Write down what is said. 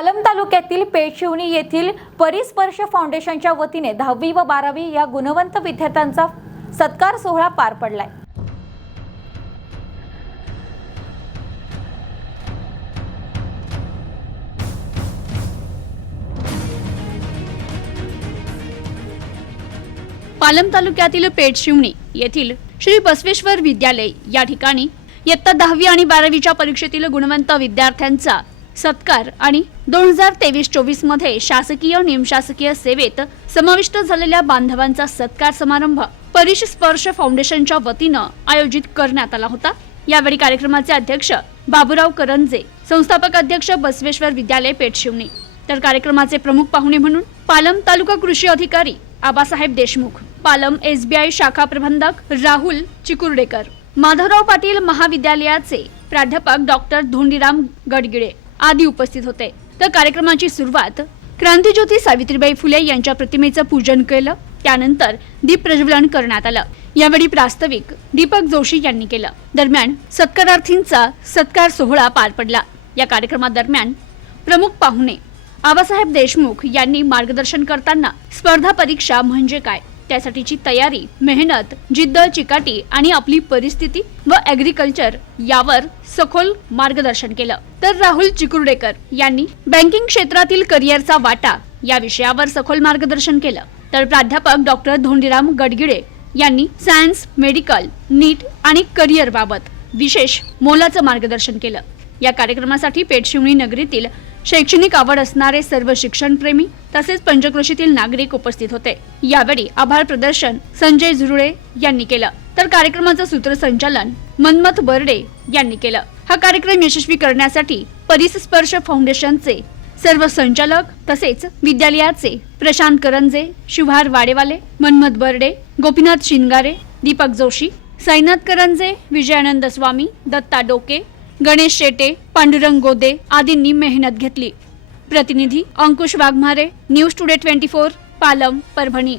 पालम तालुक्यातील पेठशिवणी येथील परिस्पर्श फाउंडेशनच्या वतीने दहावी व बारावी या गुणवंत विद्यार्थ्यांचा सत्कार सोहळा पार पडलाय. पालम तालुक्यातील पेठशिवणी येथील श्री बसवेश्वर विद्यालय या ठिकाणी इयत्ता दहावी आणि बारावीच्या परीक्षेतील गुणवंत विद्यार्थ्यांचा सत्कार आणि दोन हजार तेवीस चोवीसमध्ये शासकीय निमशासकीय सेवेत समाविष्ट झालेल्या बांधवांचा सत्कार समारंभ परिश स्पर्श फाउंडेशनच्या वतीनं आयोजित करण्यात आला होता. यावेळी कार्यक्रमाचे अध्यक्ष बाबूराव करंजे संस्थापक अध्यक्ष बसवेश्वर विद्यालय पेठशिवणी तर कार्यक्रमाचे प्रमुख पाहुणे म्हणून पालम तालुका कृषी अधिकारी आबासाहेब देशमुख पालम एसबीआय शाखा प्रबंधक राहुल चिकुर्डेकर माधवराव पाटील महाविद्यालयाचे प्राध्यापक डॉक्टर धोंडीराम गडगिळे आदी उपस्थित होते. तर कार्यक्रमाची सुरुवात क्रांतीज्योती सावित्रीबाई फुले यांच्या प्रतिमेचं पूजन केलं. त्यानंतर दीप प्रज्वलन करण्यात आलं. यावेळी प्रास्ताविक दीपक जोशी यांनी केलं. दरम्यान सत्कारार्थींचा सत्कार सोहळा पार पडला. या कार्यक्रमादरम्यान प्रमुख पाहुणे आबासाहेब देशमुख यांनी मार्गदर्शन करताना स्पर्धा परीक्षा म्हणजे काय? त्यासाठीची तयारी मेहनत जिद्द चिकाटी आणि आपली परिस्थिती व ॲग्रिकल्चर यावर सखोल मार्गदर्शन केलं. तर राहुल चिकुर्डेकर यांनी बँकिंग क्षेत्रातील करिअरचा वाटा या विषयावर सखोल मार्गदर्शन केलं. तर प्राध्यापक डॉक्टर धोंडीराम गडगिळे यांनी सायन्स मेडिकल नीट आणि करिअर बाबत विशेष मोलाचं मार्गदर्शन केलं. या कार्यक्रमासाठी पेठशिवणी नगरीतील शैक्षणिक आवड असणारे सर्व शिक्षणप्रेमी तसेच पंचक्रोशीतील नागरिक उपस्थित होते. यावेळी आभार प्रदर्शन संजय झुरळे यांनी केलं. तर कार्यक्रमाचं सूत्रसंचालन मनमथ बर्डे यांनी केलं. हा कार्यक्रम यशस्वी करण्यासाठी परिसस्पर्श फाउंडेशनचे सर्व संचालक तसेच विद्यालयाचे प्रशांत करंजे शुभार वाडेवाले मनमथ बर्डे गोपीनाथ शिनगारे दीपक जोशी साईनाथ करंजे विजयानंद स्वामी दत्ता डोके गणेश शेटे पांडुरंग गोदे आदींनी मेहनत घेतली. प्रतिनिधी Ankush Waghmare news today twenty four Palam Parbhani.